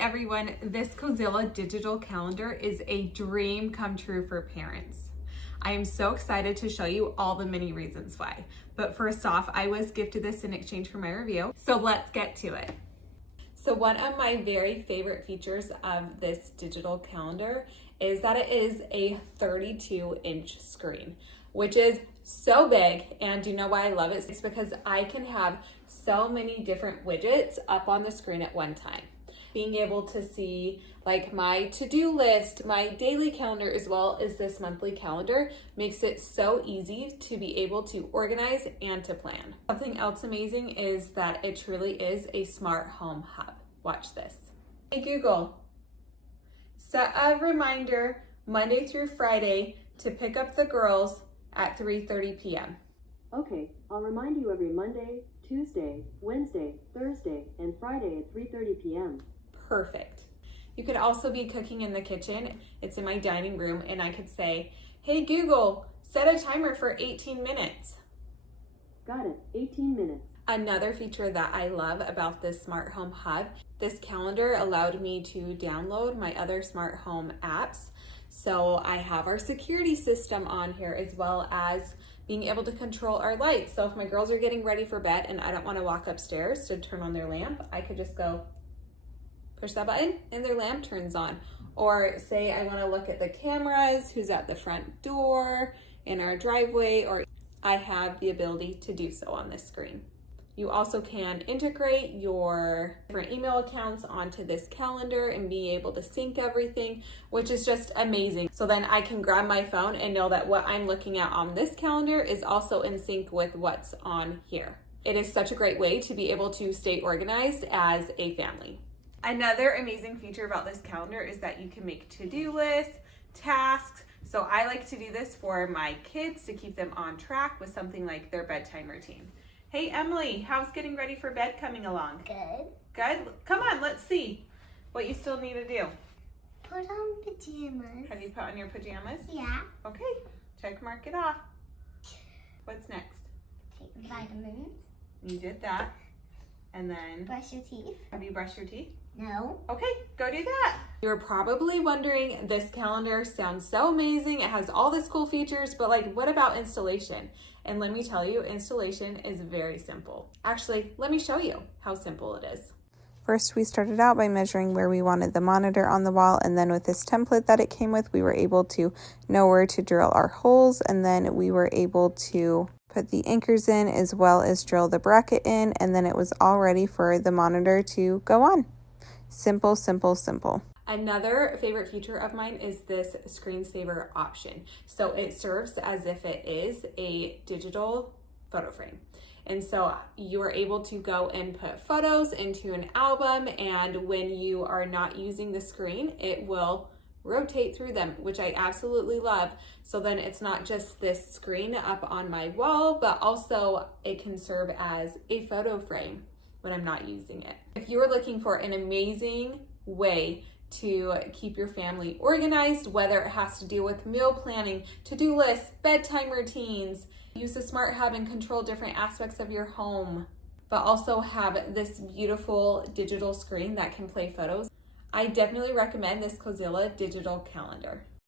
everyone, this Cozyla digital calendar is a dream come true for parents. I am so excited to show you all the many reasons why. But first off, I was gifted this in exchange for my review, so let's get to it. So one of my very favorite features of this digital calendar is that it is a 32-inch screen, which is so big. And do you know why I love it? It's because I can have so many different widgets up on the screen at one time. Being able to see like my to-do list, my daily calendar, as well as this monthly calendar makes it so easy to be able to organize and to plan. Something else amazing is that it truly is a smart home hub. Watch this. Hey Google, set a reminder Monday through Friday to pick up the girls at 3:30 p.m. Okay, I'll remind you every Monday, Tuesday, Wednesday, Thursday, and Friday at 3:30 p.m. Perfect. You could also be cooking in the kitchen. It's in my dining room, and I could say, hey Google, set a timer for 18 minutes. Got it, 18 minutes. Another feature that I love about this smart home hub, this calendar allowed me to download my other smart home apps. So I have our security system on here, as well as being able to control our lights. So if my girls are getting ready for bed and I don't want to walk upstairs to turn on their lamp, I could just go push that button and their lamp turns on. Or say I want to look at the cameras, who's at the front door, in our driveway, or I have the ability to do so on this screen. You also can integrate your different email accounts onto this calendar and be able to sync everything, which is just amazing. So then I can grab my phone and know that what I'm looking at on this calendar is also in sync with what's on here. It is such a great way to be able to stay organized as a family. Another amazing feature about this calendar is that you can make to-do lists, tasks. So I like to do this for my kids to keep them on track with something like their bedtime routine. Hey Emily, how's getting ready for bed coming along? Good. Good? Come on, let's see what you still need to do. Put on pajamas. Have you put on your pajamas? Yeah. Okay, check mark it off. What's next? Take vitamins. You did that. And then, Brush your teeth. have you brushed your teeth? No. Okay, go do that. You're probably wondering, this calendar sounds so amazing. It has all these cool features, but like, what about installation? And let me tell you, installation is very simple. Actually, let me show you how simple it is. First, we started out by measuring where we wanted the monitor on the wall, and then with this template that it came with, we were able to know where to drill our holes, and then we were able to put the anchors in as well as drill the bracket in, and then it was all ready for the monitor to go on. Simple, simple, simple. Another favorite feature of mine is this screensaver option. So it serves as if it is a digital photo frame. And so you are able to go and put photos into an album, and when you are not using the screen, it will rotate through them, which I absolutely love. So then it's not just this screen up on my wall, but also it can serve as a photo frame when I'm not using it. If you are looking for an amazing way to keep your family organized, whether it has to deal with meal planning, to-do lists, bedtime routines, use the Smart Hub and control different aspects of your home, but also have this beautiful digital screen that can play photos, I definitely recommend this Cozyla digital calendar.